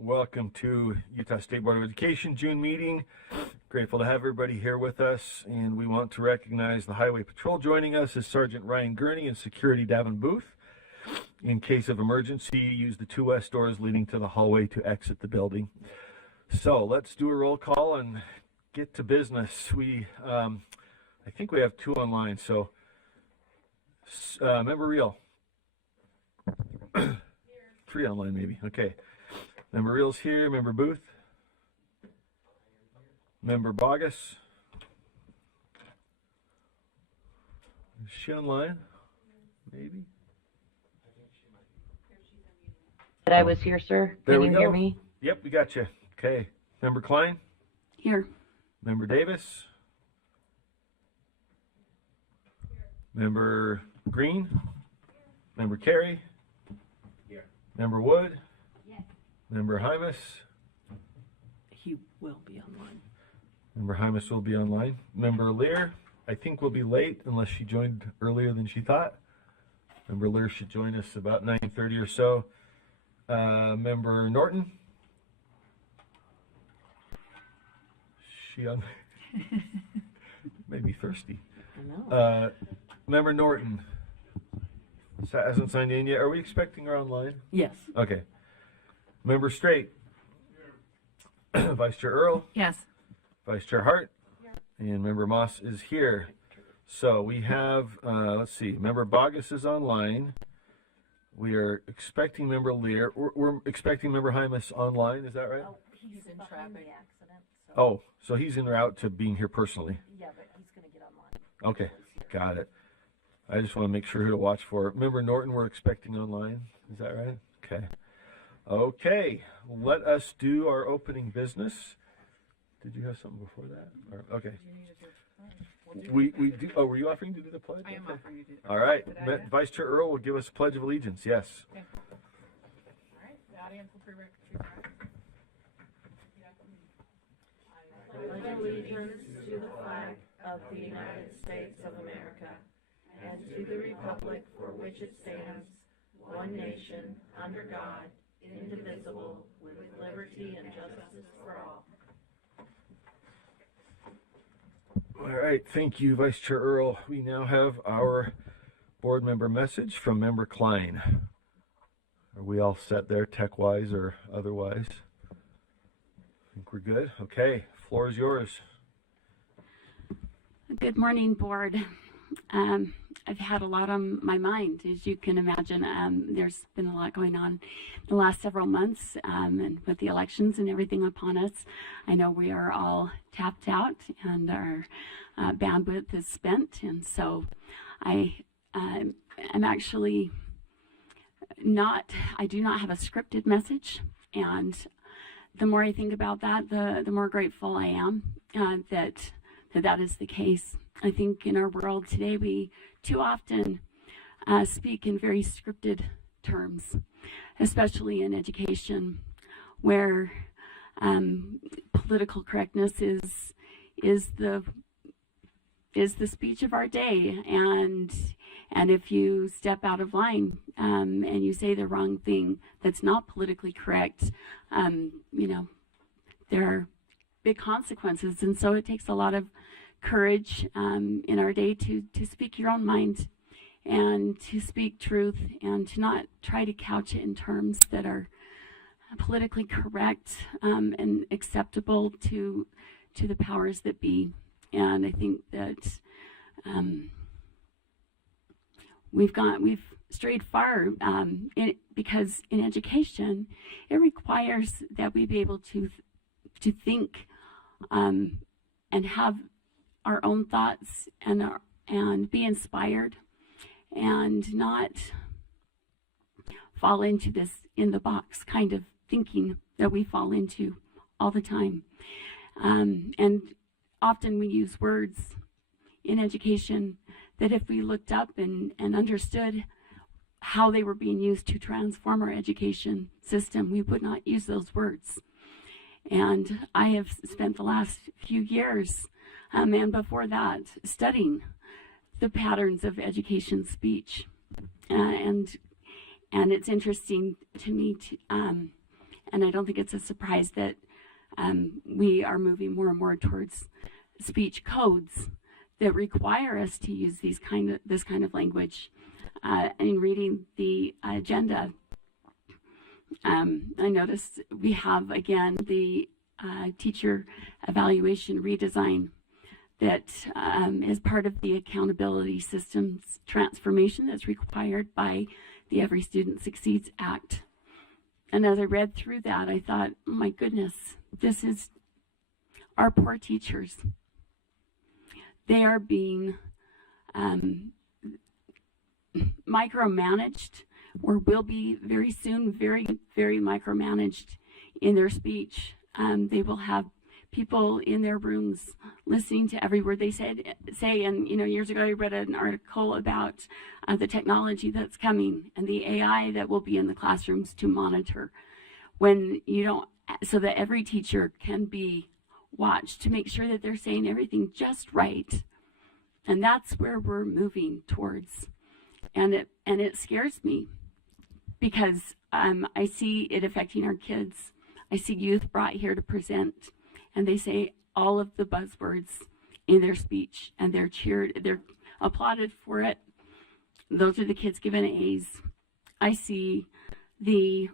Welcome to Utah State Board of Education June meeting. Grateful to have everybody here with us, and we want to recognize the Highway Patrol. Joining us is Sergeant Ryan Gurney and Security Davin Booth. In case of emergency, use the two west doors leading to the hallway to exit the building. So let's do a roll call and get to business. I think we have two online, so Member Reel. Three online maybe, okay. Member Reel's here, Member Booth. Member Bogus. Is she online? Maybe. That I was here, sir. There Can you hear me? Yep, we got you. Okay. Member Klein. Here. Member Davis. Member Green. Member Carey. Here. Member Wood. Yes. Member Hymas. He will be online. Member Hymas will be online. Member Lear, I think will be late unless she joined earlier than she thought. Member Lear should join us about 9:30 or so. Member Norton. She on? Maybe thirsty. I know. Member Norton hasn't signed in yet. Are we expecting her online? Yes. Okay. Member Straight. Vice Chair Earl. Yes. Vice Chair Hart. And Member Moss is here. So we have, let's see, Member Bogus is online. We are expecting Member Lear. We're expecting Member Hymas online. Is that right? Oh, he's in traffic. Oh, so he's en route to being here personally. Yeah, but he's going to get online. Okay, got it. I just want to make sure who to watch for. Member Norton, we're expecting online. Is that right? Okay. Okay, let us do our opening business. Did you have something before that? Or, okay. We do. Oh, were you offering to do the pledge? I am offering to do the All right. Vice Chair Earl will give us a pledge of allegiance. Yes. Okay. All right. The audience will pre-record. Pledge allegiance to the flag of the United States of America and to the republic for which it stands, one nation, under God, indivisible, with liberty and justice for all. All right. Thank you, Vice Chair Earl. We now have our board member message from Member Klein. Are we all set there, tech-wise or otherwise? I think we're good. Okay. Floor is yours. Good morning, board. I've had a lot on my mind, as you can imagine. There's been a lot going on the last several months, and with the elections and everything upon us. I know we are all tapped out and our bandwidth is spent, and so I do not have a scripted message, and the more I think about that, the more grateful I am that is the case. I think in our world today, we too often speak in very scripted terms, especially in education, where political correctness is the speech of our day, and if you step out of line and you say the wrong thing that's not politically correct, there are big consequences, and so it takes a lot of courage in our day to speak your own mind and to speak truth and to not try to couch it in terms that are politically correct and acceptable to the powers that be. And I think that we've strayed far because in education it requires that we be able to think and have our own thoughts and be inspired and not fall into this in the box kind of thinking that we fall into all the time. And often we use words in education that if we looked up and understood how they were being used to transform our education system, we would not use those words. And I have spent the last few years and before that studying the patterns of education speech, and it's interesting to me and and I don't think it's a surprise that we are moving more and more towards speech codes that require us to use this kind of language. In reading the agenda, I noticed we have again the teacher evaluation redesign that is part of the accountability systems transformation that's required by the Every Student Succeeds Act. And as I read through that, I thought, oh my goodness, this is our poor teachers. They are being micromanaged, or will be very soon, very, very micromanaged in their speech. They will have people in their rooms listening to every word they say. And years ago I read an article about the technology that's coming and the AI that will be in the classrooms to monitor so that every teacher can be watched to make sure that they're saying everything just right. And that's where we're moving towards. And it scares me because I see it affecting our kids. I see youth brought here to present, and they say all of the buzzwords in their speech, and they're applauded for it. Those are the kids given A's. I see the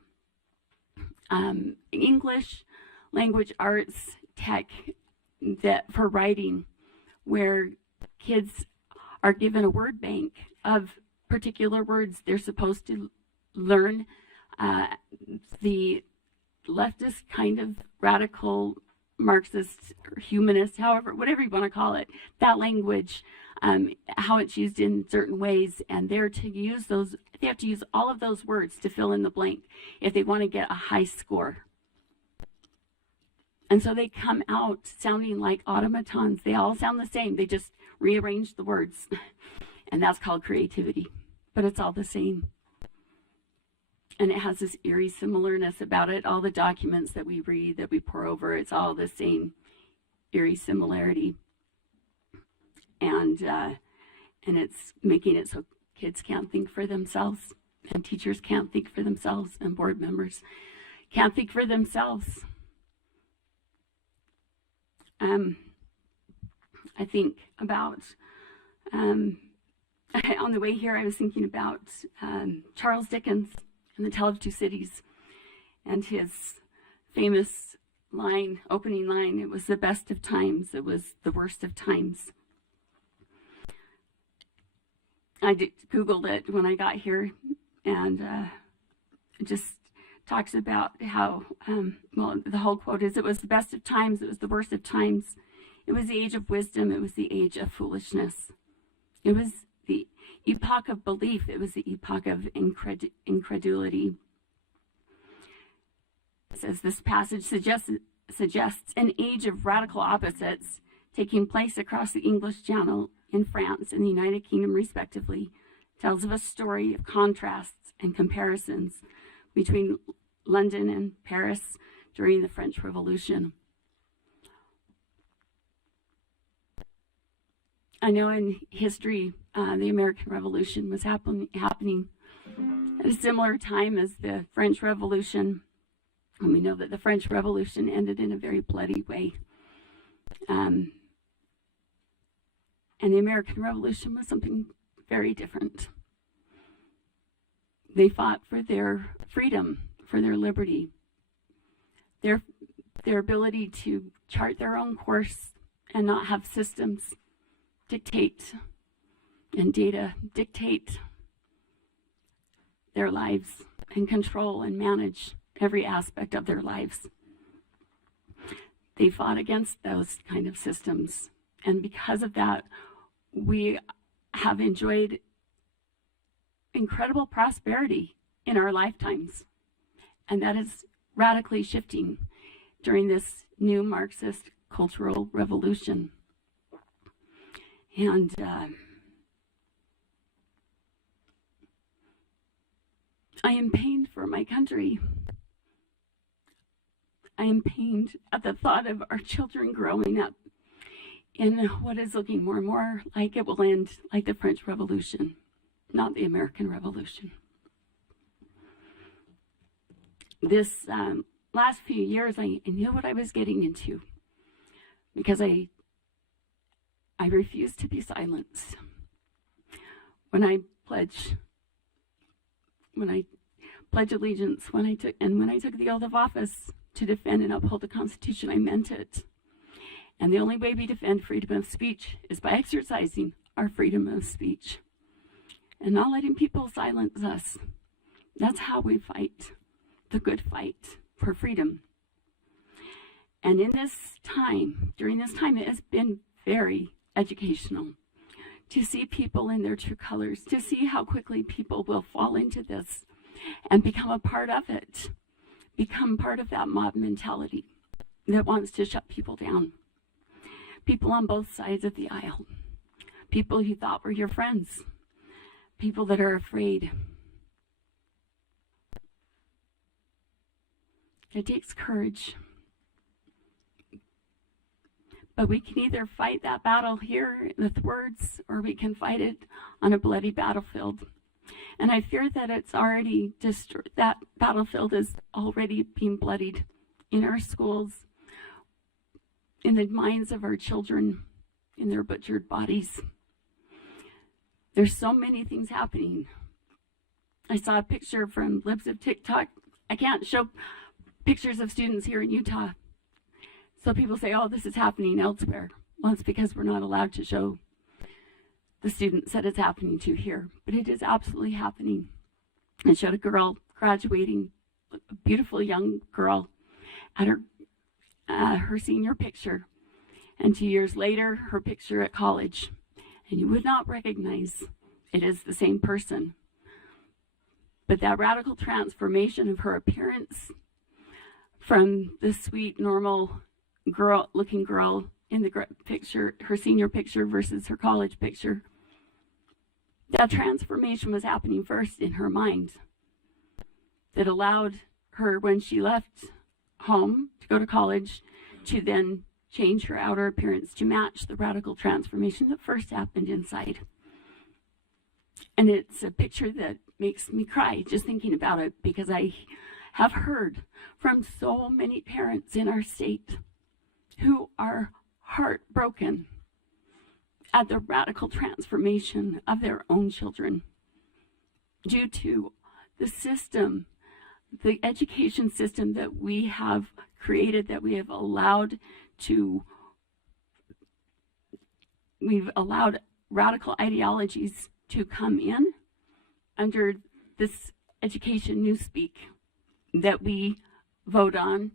English, language arts, tech that for writing, where kids are given a word bank of particular words they're supposed to learn. The leftist kind of radical Marxist or humanist, whatever you want to call it, that language, how it's used in certain ways, and they have to use all of those words to fill in the blank if they want to get a high score. And so they come out sounding like automatons. They all sound the same. They just rearrange the words. And that's called creativity. But it's all the same. And it has this eerie similarness about it. All the documents that we read, that we pour over, it's all the same eerie similarity. And it's making it so kids can't think for themselves, and teachers can't think for themselves, and board members can't think for themselves. I think about, on the way here, I was thinking about Charles Dickens and The Tale of Two Cities, and his famous opening line, it was the best of times, it was the worst of times. I Googled it when I got here, and it just talks about how, the whole quote is, it was the best of times, it was the worst of times. It was the age of wisdom, it was the age of foolishness. It was the epoch of belief, it was the epoch of incredulity. It says this passage suggests an age of radical opposites taking place across the English Channel, in France and the United Kingdom respectively, tells of a story of contrasts and comparisons between London and Paris during the French Revolution. I know in history, the American Revolution was happening at a similar time as the French Revolution. And we know that the French Revolution ended in a very bloody way. And the American Revolution was something very different. They fought for their freedom, for their liberty, their ability to chart their own course and not have systems dictate and data dictate their lives and control and manage every aspect of their lives. They fought against those kind of systems. And because of that, we have enjoyed incredible prosperity in our lifetimes. And that is radically shifting during this new Marxist cultural revolution. And I am pained for my country. I am pained at the thought of our children growing up in what is looking more and more like it will end like the French Revolution, not the American Revolution. This last few years, I knew what I was getting into because I refused to be silenced. When I pledge allegiance, when I took the oath of office to defend and uphold the Constitution, I meant it. And the only way we defend freedom of speech is by exercising our freedom of speech and not letting people silence us. That's how we fight the good fight for freedom. And in this time, during this time, it has been very educational to see people in their true colors, to see how quickly people will fall into this and become a part of it, become part of that mob mentality that wants to shut people down. People on both sides of the aisle, people you thought were your friends, people that are afraid. It takes courage. But we can either fight that battle here with words, or we can fight it on a bloody battlefield. And I fear that it's already that battlefield is already being bloodied in our schools, in the minds of our children, in their butchered bodies. There's so many things happening. I saw a picture from Libs of TikTok. I can't show pictures of students here in Utah. So people say, oh, this is happening elsewhere. Well, it's because we're not allowed to show the students that it's happening to here. But it is absolutely happening. I showed a girl graduating, a beautiful young girl, at her senior picture. And 2 years later, her picture at college. And you would not recognize it is the same person. But that radical transformation of her appearance from the sweet, normal looking girl in the picture, her senior picture versus her college picture, that transformation was happening first in her mind that allowed her, when she left home to go to college, to then change her outer appearance to match the radical transformation that first happened inside. And it's a picture that makes me cry just thinking about it, because I have heard from so many parents in our state who are heartbroken at the radical transformation of their own children due to the system, the education system that we have created, that we have allowed we've allowed radical ideologies to come in under this education newspeak that we vote on,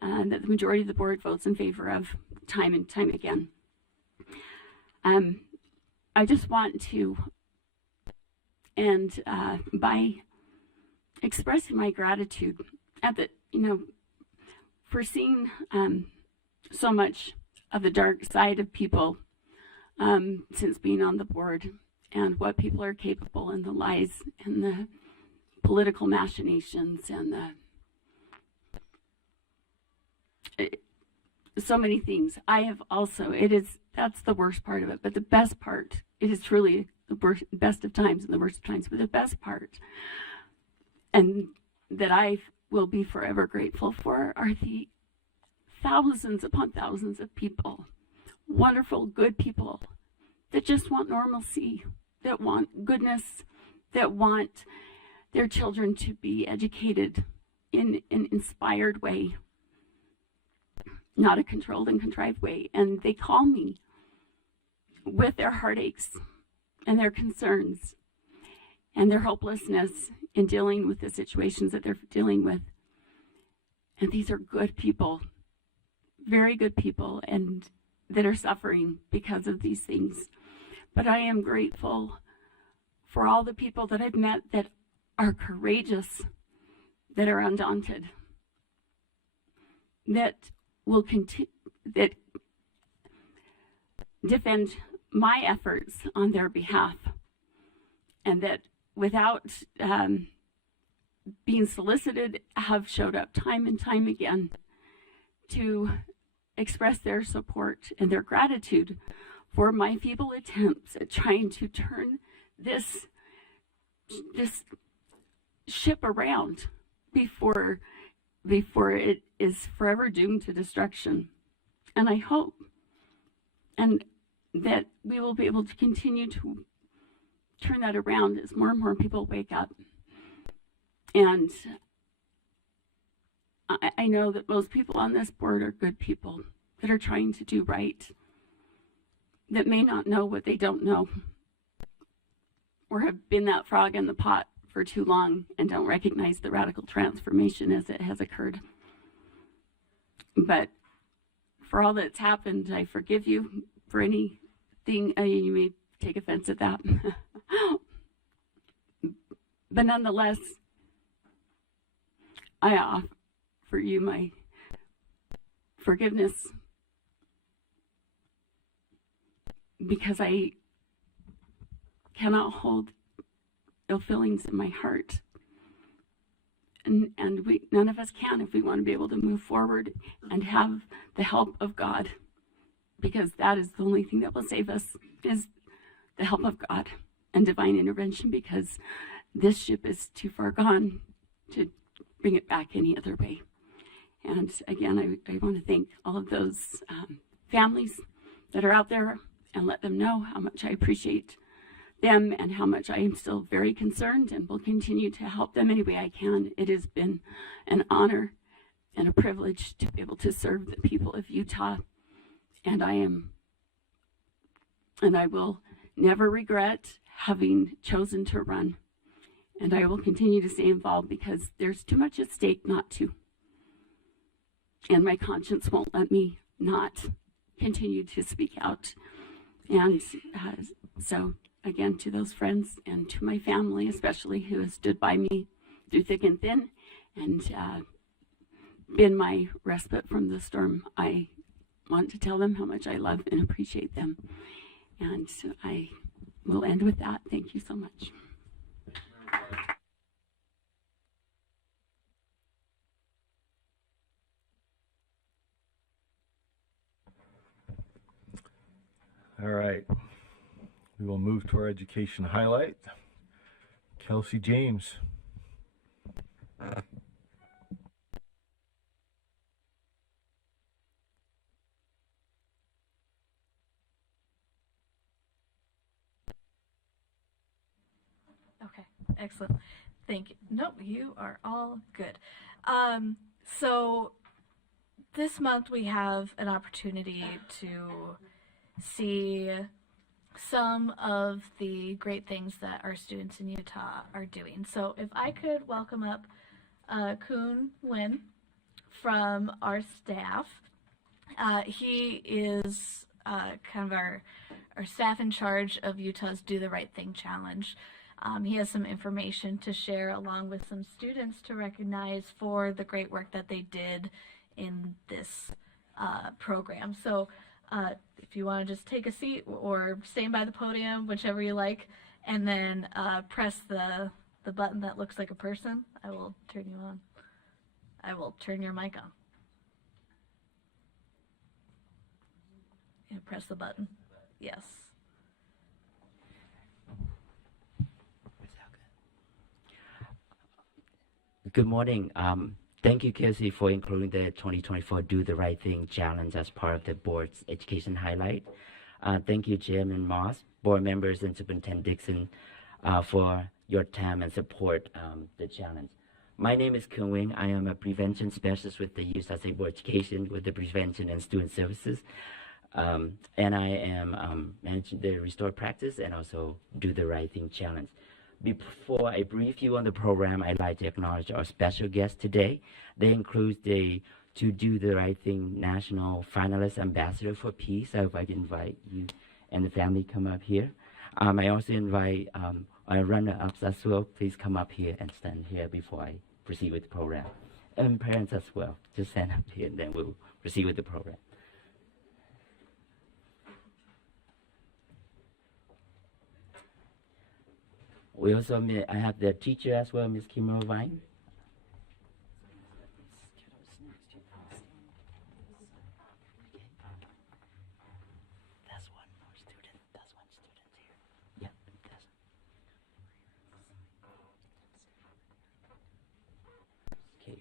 that the majority of the board votes in favor of time and time again. I just want to end by expressing my gratitude at the, for seeing so much of the dark side of people since being on the board, and what people are capable, and the lies and the political machinations and so many things. I have also, that's the worst part of it, but the best part, it is truly the best of times and the worst of times, but the best part, and that I will be forever grateful for, are the thousands upon thousands of people, wonderful, good people, that just want normalcy, that want goodness, that want their children to be educated in an inspired way, not a controlled and contrived way. And they call me with their heartaches and their concerns and their hopelessness in dealing with the situations that they're dealing with. And these are good people, very good people, and that are suffering because of these things. But I am grateful for all the people that I've met that are courageous, that are undaunted, that will continue, that defend my efforts on their behalf, and that without being solicited have showed up time and time again to express their support and their gratitude for my feeble attempts at trying to turn this ship around before before it is forever doomed to destruction. And I hope and that we will be able to continue to turn that around as more and more people wake up. And I know that most people on this board are good people that are trying to do right, that may not know what they don't know, or have been that frog in the pot for too long and don't recognize the radical transformation as it has occurred. But for all that's happened, I forgive you for anything. You may take offense at that. But nonetheless, I offer you my forgiveness, because I cannot hold ill feelings in my heart. And none of us can if we want to be able to move forward and have the help of God, because that is the only thing that will save us, is the help of God and divine intervention, because this ship is too far gone to bring it back any other way. And again, I want to thank all of those families that are out there and let them know how much I appreciate them and how much I am still very concerned and will continue to help them any way I can. It has been an honor and a privilege to be able to serve the people of Utah, and I will never regret having chosen to run, and I will continue to stay involved because there's too much at stake not to, and my conscience won't let me not continue to speak out. And so again, to those friends and to my family especially, who has stood by me through thick and thin and been my respite from the storm, I want to tell them how much I love and appreciate them. And I will end with that. Thank you so much. All right. We will move to our education highlight. Kelsey James. Okay, excellent. Thank you. Nope, you are all good. So this month we have an opportunity to see some of the great things that our students in Utah are doing. So if I could welcome up Kuhn Lin from our staff. He is kind of our staff in charge of Utah's Do the Right Thing Challenge. He has some information to share along with some students to recognize for the great work that they did in this program. So if you want to just take a seat or stand by the podium, whichever you like, and then press the button that looks like a person, I will turn you on. I will turn your mic on. And press the button. Yes. Good morning. Thank you, Kelsey, for including the 2024 Do the Right Thing Challenge as part of the board's education highlight. Thank you, Jim and Moss, board members, and Superintendent Dixon for your time and support the challenge. My name is Kuhn Wing. I am a prevention specialist with the Utah State Board of Education with the Prevention and Student Services. And I am managing the Restore Practice and also Do the Right Thing Challenge. Before I brief you on the program, I'd like to acknowledge our special guests today. They include the To Do the Right Thing National Finalist Ambassador for Peace. I would like to invite you and the family come up here. I also invite our runner-ups as well. Please come up here and stand here before I proceed with the program. And parents as well, just stand up here and then we'll proceed with the program. We also, I have the teacher as well, Ms. Kim Irvine. That's one more student. That's one student here. Yeah, that's. Okay.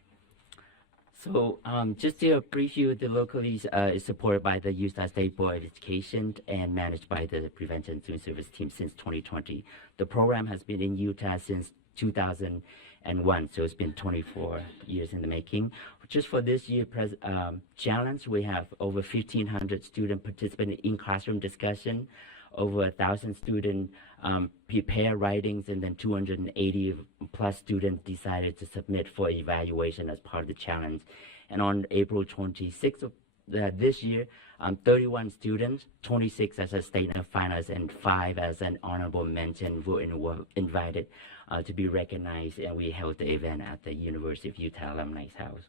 So just to preview, the locally is supported by the Utah State Board of Education and managed by the Prevention Student Service team since 2020. The program has been in Utah since 2001, so it's been 24 years in the making. Just for this year challenge, we have over 1,500 students participating in classroom discussion, over 1,000 students prepare writings, and then 280 plus students decided to submit for evaluation as part of the challenge. And on April 26th of this year, 31 students, 26 as a state finalist, and 5 as an honorable mention were invited to be recognized, and we held the event at the University of Utah Alumni House.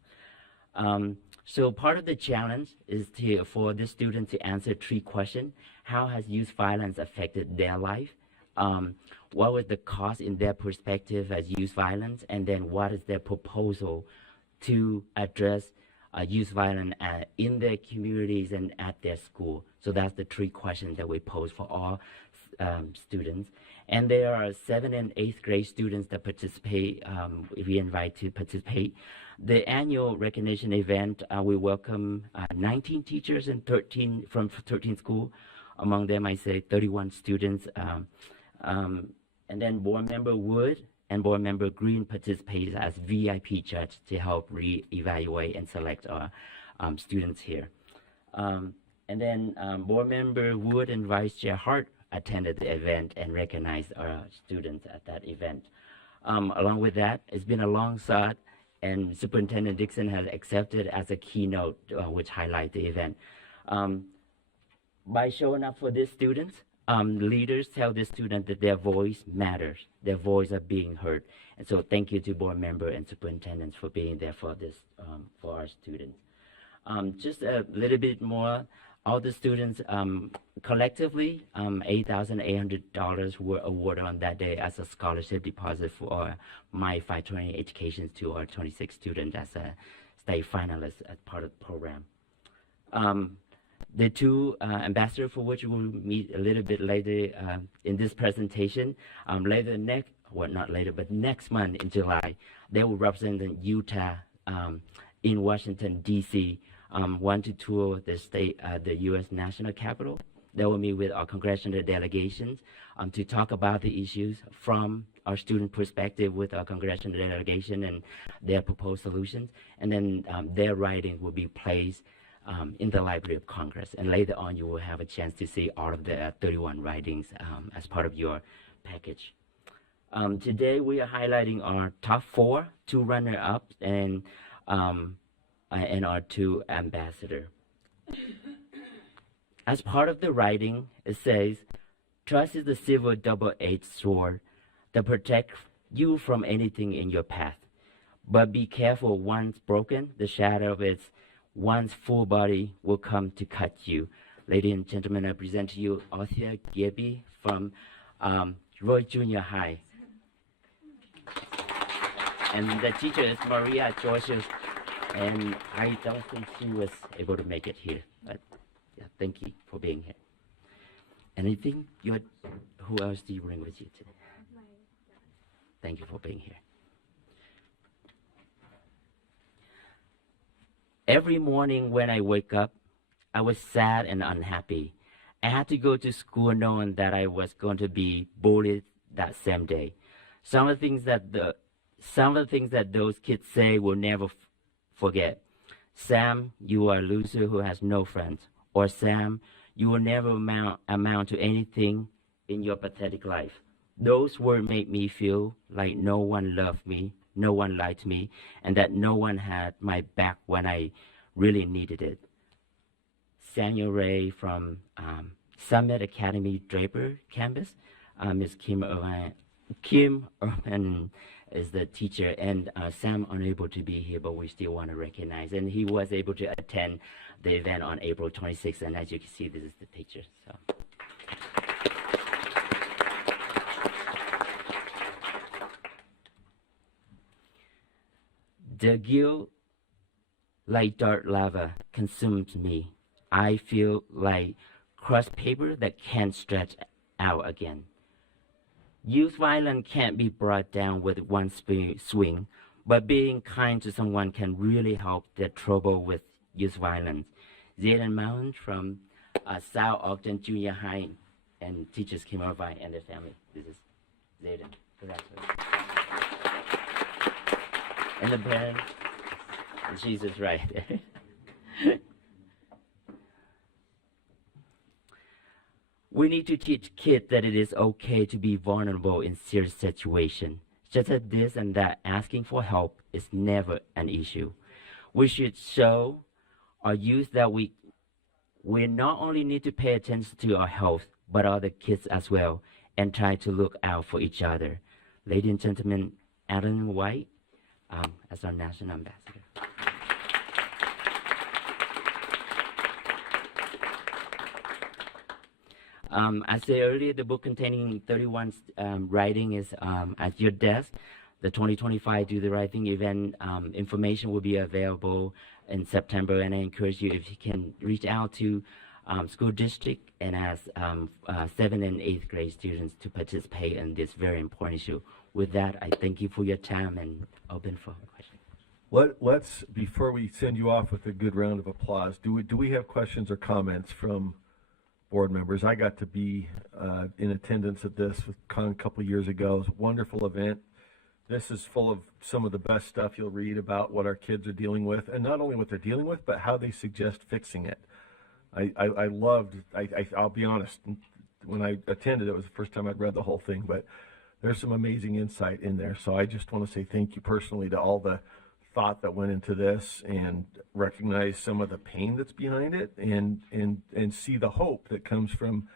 So part of the challenge is for the students to answer 3 questions. How has youth violence affected their life? What was the cause in their perspective as youth violence? And then what is their proposal to address youth violence in their communities and at their school? So that's the 3 questions that we pose for all students. And there are 7th and 8th grade students that participate, we invite to participate. The annual recognition event, we welcome 19 teachers and 13 from 13 schools. Among them, I say 31 students. And then board member Wood and board member Green participate as VIP judge to help re-evaluate and select our students here. And then board member Wood and Vice Chair Hart attended the event and recognized our students at that event. Along with that, it's been a long shot, and Superintendent Dixon has accepted as a keynote, which highlight the event. By showing up for these students, leaders tell the student that their voice matters, their voice are being heard. And so thank you to board member and superintendents for being there for this, for our students. Just a little bit more, all the students collectively, $8,800 were awarded on that day as a scholarship deposit for my 520 education to our 26 students as a state finalist as part of the program. The 2 ambassadors, for which we'll meet a little bit later in this presentation, next month in July, they will represent Utah in Washington, D.C., want to tour the state, the U.S. National Capitol. They will meet with our congressional delegations to talk about the issues from our student perspective with our congressional delegation and their proposed solutions. And then their writing will be placed in the Library of Congress. And later on, you will have a chance to see all of the 31 writings as part of your package. Today, we are highlighting our top 4, 2 runner-ups, and our 2 ambassadors. As part of the writing, it says, trust is the silver double-edged sword that protects you from anything in your path. But be careful, once broken, the shadow of its one's full body will come to cut you. Ladies and gentlemen, I present to you Althea Gibby from Roy Junior High. And the teacher is Maria Georges, and I don't think she was able to make it here. But yeah, thank you for being here. And I think who else do you bring with you today? Thank you for being here. Every morning when I wake up, I was sad and unhappy. I had to go to school knowing that I was going to be bullied that same day. Some of the things that those kids say will never forget. Sam, you are a loser who has no friends. Or Sam, you will never amount to anything in your pathetic life. Those words made me feel like no one loved me, no one liked me, and that no one had my back when I really needed it. Samuel Ray from Summit Academy Draper campus. Ms. Kim Irvin is the teacher, and Sam unable to be here, but we still want to recognize. And he was able to attend the event on April 26th, and as you can see, this is the picture. So. The guilt, like dark lava, consumes me. I feel like crushed paper that can't stretch out again. Youth violence can't be brought down with one swing, but being kind to someone can really help their trouble with youth violence. Zayden Mountain from South Ogden Junior High and teachers Kim Irvine and their family. This is Zayden. Congratulations. And the parents, Jesus right. We need to teach kids that it is okay to be vulnerable in serious situations. Just as this and that, asking for help is never an issue. We should show our youth that we not only need to pay attention to our health, but other kids as well, and try to look out for each other. Ladies and gentlemen, Alan White, as our national ambassador. I said earlier, the book containing 31 writing is at your desk. The 2025 Do the Right Thing event information will be available in September, and I encourage you, if you can, reach out to school district and ask 7th and 8th grade students to participate in this very important issue. With that, I thank you for your time and open for questions. Let's, before we send you off with a good round of applause, do we have questions or comments from board members? I got to be in attendance at this with Con a couple years ago. It was a wonderful event. This is full of some of the best stuff you'll read about what our kids are dealing with, and not only what they're dealing with, but how they suggest fixing it. I loved, I'll be honest, when I attended, it was the first time I'd read the whole thing, but there's some amazing insight in there. So I just want to say thank you personally to all the thought that went into this, and recognize some of the pain that's behind it, and see the hope that comes from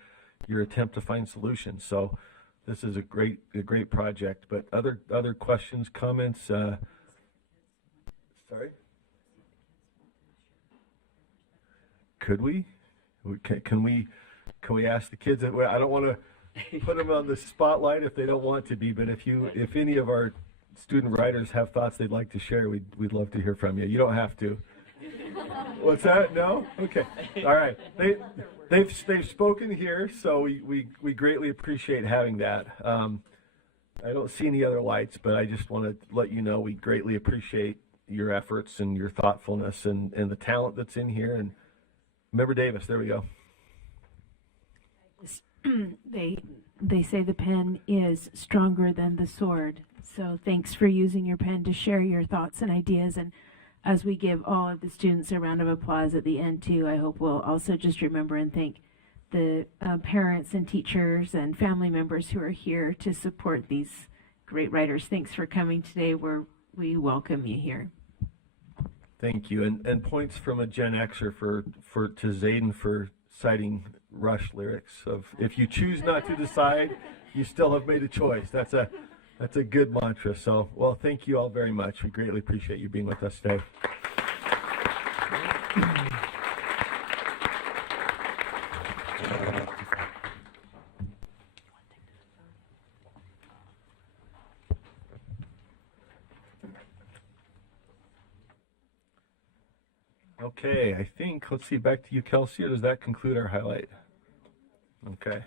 your attempt to find solutions. So this is a great project. But other questions, comments? Sorry. Could we? Can we ask the kids? I don't want to put them on the spotlight if they don't want to be. But if any of our student writers have thoughts they'd like to share, we'd love to hear from you. You don't have to. What's that? No? Okay. All right. They've spoken here, so we greatly appreciate having that. I don't see any other lights, but I just want to let you know we greatly appreciate your efforts and your thoughtfulness and the talent that's in here. And Member Davis, there we go. They say the pen is stronger than the sword. So thanks for using your pen to share your thoughts and ideas. And as we give all of the students a round of applause at the end too, I hope we'll also just remember and thank the parents and teachers and family members who are here to support these great writers. Thanks for coming today. We welcome you here. Thank you. And points from a Gen Xer to Zayden for citing Rush lyrics of, if you choose not to decide, you still have made a choice. That's a good mantra. So, well, thank you all very much. We greatly appreciate you being with us today. Okay, I think, let's see, back to you, Kelsey, or does that conclude our highlight? Okay.